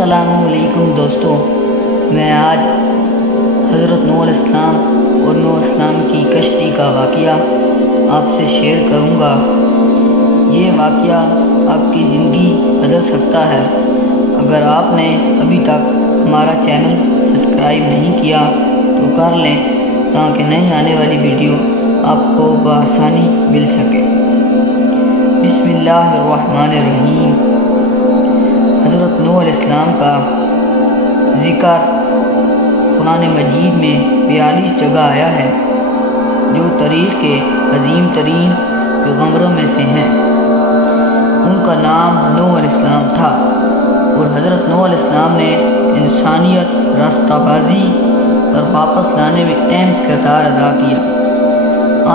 السلام علیکم دوستوں، میں آج حضرت نوح علیہ السلام اور نوح علیہ السلام کی کشتی کا واقعہ آپ سے شیئر کروں گا۔ یہ واقعہ آپ کی زندگی بدل سکتا ہے۔ اگر آپ نے ابھی تک ہمارا چینل سبسکرائب نہیں کیا تو کر لیں تاکہ نئی آنے والی ویڈیو آپ کو بآسانی مل سکے۔ بسم اللہ الرحمن الرحیم۔ حضرت نوح علیہ السلام کا ذکر قرآن مجید میں 42 جگہ آیا ہے، جو تاریخ کے عظیم ترین پیغمبروں میں سے ہیں۔ ان کا نام نوح علیہ السلام تھا اور حضرت نوح علیہ السلام نے انسانیت راستہ بازی پر واپس لانے میں اہم کردار ادا کیا۔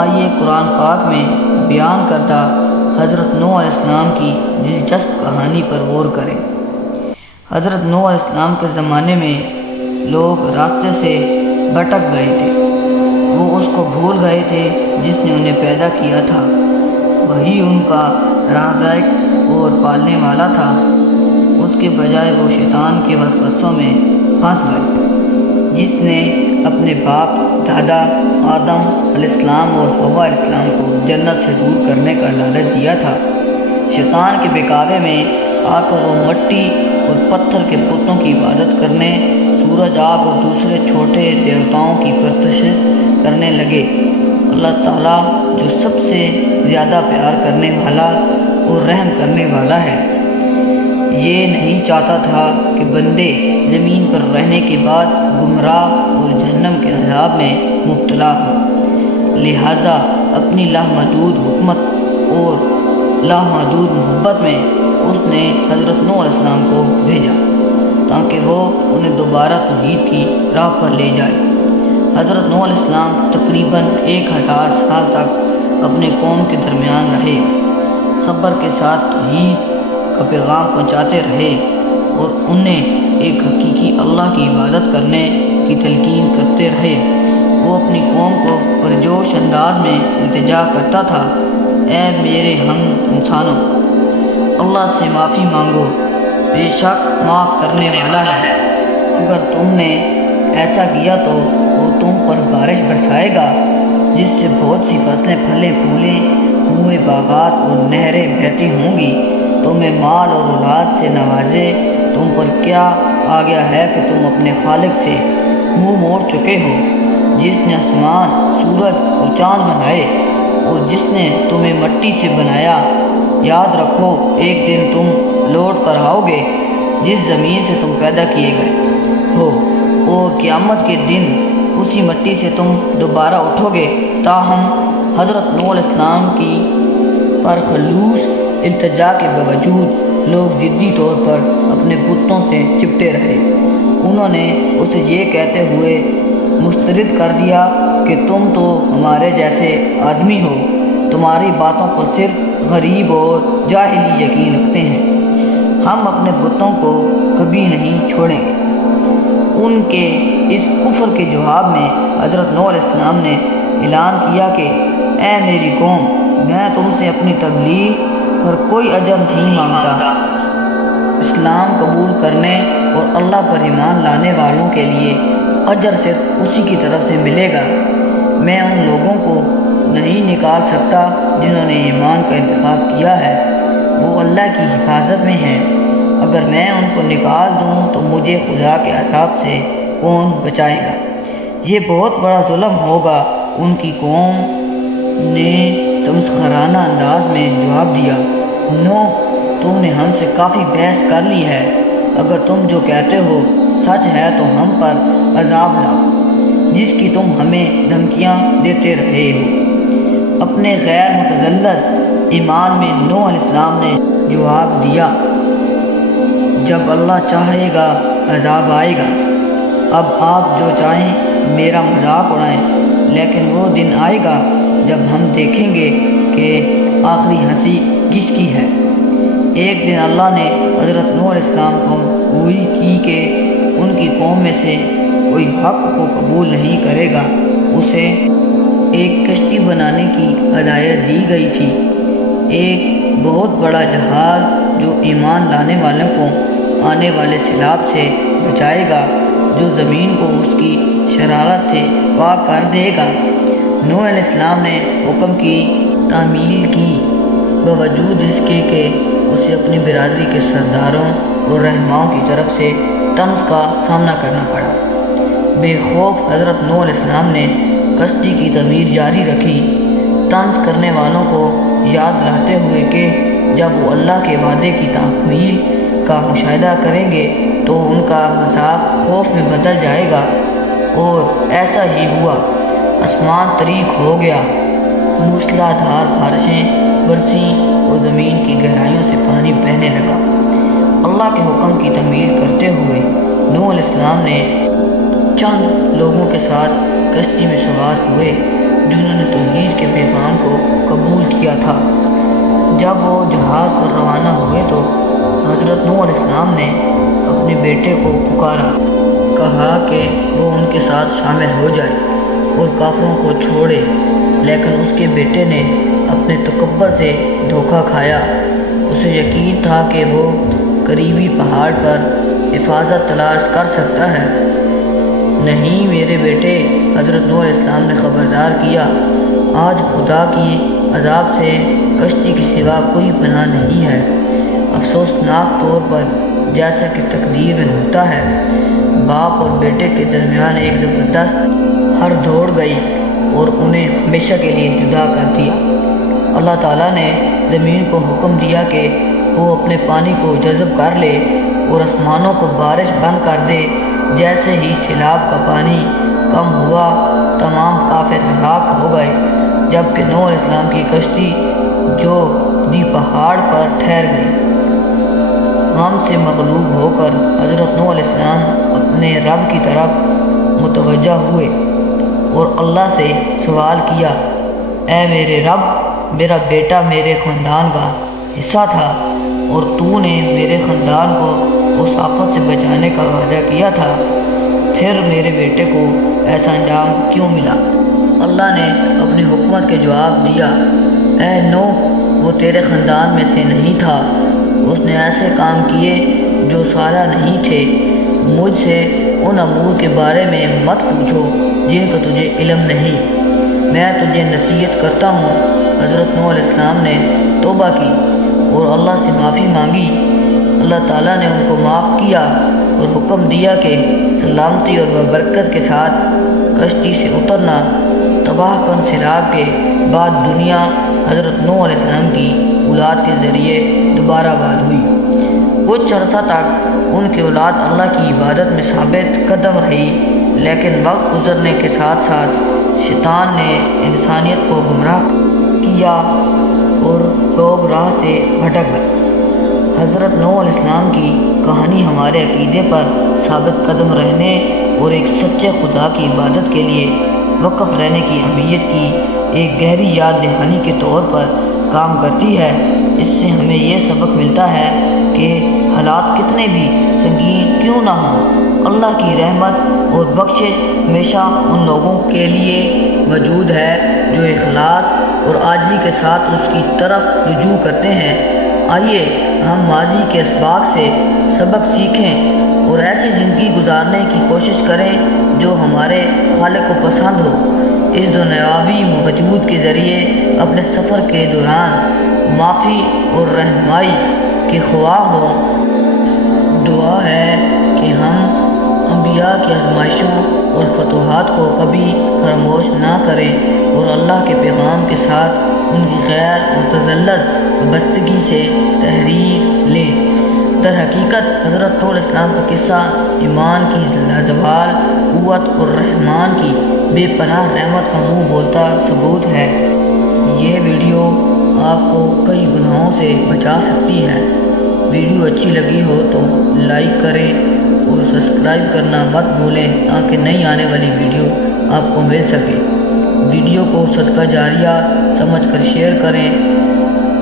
آئیے قرآن پاک میں بیان کردہ حضرت نوح علیہ السلام کی دلچسپ کہانی پر غور کریں۔ حضرت نوح علیہ السلام کے زمانے میں لوگ راستے سے بھٹک گئے تھے۔ وہ اس کو بھول گئے تھے جس نے انہیں پیدا کیا تھا۔ وہی ان کا رازق اور پالنے والا تھا۔ اس کے بجائے وہ شیطان کے وسوسوں میں پھنس گئے، جس نے اپنے باپ دادا آدم علیہ السلام اور حوا علیہ السلام کو جنت سے دور کرنے کا لالچ دیا تھا۔ شیطان کے بہکاوے میں آ کر وہ مٹی اور پتھر کے بتوں کی عبادت کرنے، سورج، آگ اور دوسرے چھوٹے دیوتاؤں کی پرستش کرنے لگے۔ اللہ تعالیٰ جو سب سے زیادہ پیار کرنے والا اور رحم کرنے والا ہے، یہ نہیں چاہتا تھا کہ بندے زمین پر رہنے کے بعد گمراہ اور جہنم کے عذاب میں مبتلا ہو۔ لہٰذا اپنی لامحدود حکمت اور لامحدود محبت میں اس نے حضرت نوح علیہ السلام کو بھیجا تاکہ وہ انہیں دوبارہ توحید کی راہ پر لے جائے۔ حضرت نوح علیہ السلام تقریباً 1000 سال تک اپنے قوم کے درمیان رہے، صبر کے ساتھ توحید کا پیغام پہنچاتے رہے اور انہیں ایک حقیقی اللہ کی عبادت کرنے کی تلقین کرتے رہے۔ وہ اپنی قوم کو پرجوش انداز میں التجا کرتا تھا: اے میرے ہم انسانوں، اللہ سے معافی مانگو، بے شک معاف کرنے والا ہے۔ اگر تم نے ایسا کیا تو وہ تم پر بارش برسائے گا، جس سے بہت سی فصلیں پھلیں پھولیں ہوئے باغات اور نہریں بہتی ہوں گی، تمہیں مال اور اولاد سے نوازے۔ تم پر کیا آ گیا ہے کہ تم اپنے خالق سے منہ موڑ چکے ہو، جس نے آسمان، سورج اور چاند بنائے اور جس نے تمہیں مٹی سے بنایا۔ یاد رکھو، ایک دن تم لوٹ کر آؤ گے جس زمین سے تم پیدا کیے گئے ہو، اور قیامت کے دن اسی مٹی سے تم دوبارہ اٹھو گے۔ تاہم حضرت نوح علیہ السلام کی پرخلوص التجا کے باوجود لوگ ضدی طور پر اپنے بتوں سے چپٹے رہے۔ انہوں نے اسے یہ کہتے ہوئے مسترد کر دیا کہ تم تو ہمارے جیسے آدمی ہو، تمہاری باتوں کو صرف غریب اور جاہلی یقین رکھتے ہیں، ہم اپنے بتوں کو کبھی نہیں چھوڑیں گے۔ ان کے اس کفر کے جواب میں حضرت نوح علیہ السلام نے اعلان کیا کہ اے میری قوم، میں تم سے اپنی تبلیغ پر کوئی اجر نہیں مانگتا۔ اسلام قبول کرنے اور اللہ پر ایمان لانے والوں کے لیے اجر صرف اسی کی طرف سے ملے گا۔ میں ان لوگوں کو نہیں نکال سکتا جنہوں نے ایمان کا انتخاب کیا ہے، وہ اللہ کی حفاظت میں ہیں۔ اگر میں ان کو نکال دوں تو مجھے خدا کے عذاب سے کون بچائے گا؟ یہ بہت بڑا ظلم ہوگا۔ ان کی قوم نے تمسخرانہ انداز میں جواب دیا: نوح، تم نے ہم سے کافی بحث کر لی ہے۔ اگر تم جو کہتے ہو سچ ہے تو ہم پر عذاب لاؤ، جس کی تم ہمیں دھمکیاں دیتے رہے ہو۔ اپنے غیر متزلزل ایمان میں نوح علیہ السلام نے جواب دیا: جب اللہ چاہے گا عذاب آئے گا۔ اب آپ جو چاہیں میرا مذاق اڑائیں، لیکن وہ دن آئے گا جب ہم دیکھیں گے کہ آخری ہنسی کس کی ہے۔ ایک دن اللہ نے حضرت نوح علیہ السلام کو گوئی کی کہ ان کی قوم میں سے کوئی حق کو قبول نہیں کرے گا۔ اسے ایک کشتی بنانے کی ہدایت دی گئی تھی، ایک بہت بڑا جہاز جو ایمان لانے والوں کو آنے والے سیلاب سے بچائے گا، جو زمین کو اس کی شرارت سے پاک کر دے گا۔ نوح علیہ السلام نے حکم کی تعمیل کی، باوجود اس کے کہ اسے اپنی برادری کے سرداروں اور رہنماؤں کی طرف سے طنز کا سامنا کرنا پڑا۔ بے خوف حضرت نوح علیہ السلام نے کشتی کی تعمیر جاری رکھی، طنز کرنے والوں کو یاد دلاتے ہوئے کہ جب وہ اللہ کے وعدے کی تکمیل کا مشاہدہ کریں گے تو ان کا مذاق خوف میں بدل جائے گا، اور ایسا ہی ہوا۔ آسمان طریق ہو گیا، موسلا دھار بارشیں برسیں اور زمین کی گہرائیوں سے پانی بہنے لگا۔ اللہ کے حکم کی تعمیل کرتے ہوئے نوح علیہ السلام نے چند لوگوں کے ساتھ کشتی میں سوار ہوئے جنہوں نے توحید کے پیغام کو قبول کیا تھا۔ جب وہ جہاز پر روانہ ہوئے تو حضرت نوح علیہ السلام نے اپنے بیٹے کو پکارا، کہا کہ وہ ان کے ساتھ شامل ہو جائے اور کافروں کو چھوڑے، لیکن اس کے بیٹے نے اپنے تکبر سے دھوکہ کھایا۔ اسے یقین تھا کہ وہ قریبی پہاڑ پر حفاظت تلاش کر سکتا ہے۔ نہیں میرے بیٹے، حضرت نوح علیہ السلام نے خبردار کیا، آج خدا کی عذاب سے کشتی کے سوا کوئی پناہ نہیں ہے۔ افسوسناک طور پر جیسا کہ تقدیر میں ہوتا ہے، باپ اور بیٹے کے درمیان ایک زبردست ہر دوڑ گئی اور انہیں ہمیشہ کے لیے جدا کر دیا۔ اللہ تعالیٰ نے زمین کو حکم دیا کہ وہ اپنے پانی کو جذب کر لے اور آسمانوں کو بارش بند کر دے۔ جیسے ہی سیلاب کا پانی کم ہوا، تمام کافر ہلاک ہو گئے، جبکہ نوح علیہ السلام کی کشتی جو پہاڑ پر ٹھہر گئی۔ غم سے مغلوب ہو کر حضرت نوح علیہ السلام اپنے رب کی طرف متوجہ ہوئے اور اللہ سے سوال کیا، اے میرے رب، میرا بیٹا میرے خاندان کا حصہ تھا اور تو نے میرے خاندان کو اس آفت سے بچانے کا وعدہ کیا تھا، پھر میرے بیٹے کو ایسا انجام کیوں ملا؟ اللہ نے اپنی حکمت کے جواب دیا، اے نوح، وہ تیرے خاندان میں سے نہیں تھا، اس نے ایسے کام کیے جو صالح نہیں تھے۔ مجھ سے ان امور کے بارے میں مت پوچھو جن کا تجھے علم نہیں، میں تجھے نصیحت کرتا ہوں۔ حضرت نوح علیہ السلام نے توبہ کی اور اللہ سے معافی مانگی۔ اللہ تعالیٰ نے ان کو معاف کیا اور حکم دیا کہ سلامتی اور ببرکت کے ساتھ کشتی سے اترنا۔ تباہ کن سیلاب کے بعد دنیا حضرت نوح علیہ السلام کی اولاد کے ذریعے دوبارہ آباد ہوئی۔ کچھ عرصہ تک ان کی اولاد اللہ کی عبادت میں ثابت قدم رہی، لیکن وقت گزرنے کے ساتھ ساتھ شیطان نے انسانیت کو گمراہ کیا اور لوگ راہ سے بھٹک گئے۔ حضرت نوح علیہ السلام کی کہانی ہمارے عقیدے پر ثابت قدم رہنے اور ایک سچے خدا کی عبادت کے لیے وقف رہنے کی اہمیت کی ایک گہری یاد دہانی کے طور پر کام کرتی ہے۔ اس سے ہمیں یہ سبق ملتا ہے کہ حالات کتنے بھی سنگین کیوں نہ ہوں، اللہ کی رحمت اور بخشش ہمیشہ ان لوگوں کے لیے موجود ہے جو اخلاص اور عاجزی کے ساتھ اس کی طرف رجوع کرتے ہیں۔ آئیے ہم ماضی کے اسباق سے سبق سیکھیں اور ایسی زندگی گزارنے کی کوشش کریں جو ہمارے خالق کو پسند ہو۔ اس دنیاوی وجود کے ذریعے اپنے سفر کے دوران معافی اور رہنمائی کے خواہ ہوں۔ دعا ہے کہ ہم انبیاء کی آزمائشوں اور فتوحات کو کبھی فراموش نہ کریں اور اللہ کے پیغام کے ساتھ ان کی غیر متزلزل وابستگی سے تحریر لیں۔ در حقیقت حضرت نوح علیہ السلام کا قصہ ایمان کی لازوال قوت اور رحمان کی بے پناہ رحمت کا منہ بولتا ثبوت ہے۔ یہ ویڈیو آپ کو کئی گناہوں سے بچا سکتی ہے۔ ویڈیو اچھی لگی ہو تو لائک کریں اور سبسکرائب کرنا مت بھولیں تاکہ نئی آنے والی ویڈیو آپ کو مل سکے۔ ویڈیو کو صدقہ جاریہ سمجھ کر شیئر کریں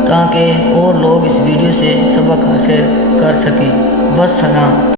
تاکہ اور لوگ اس ویڈیو سے سبق حاصل کر سکیں۔ والسلام۔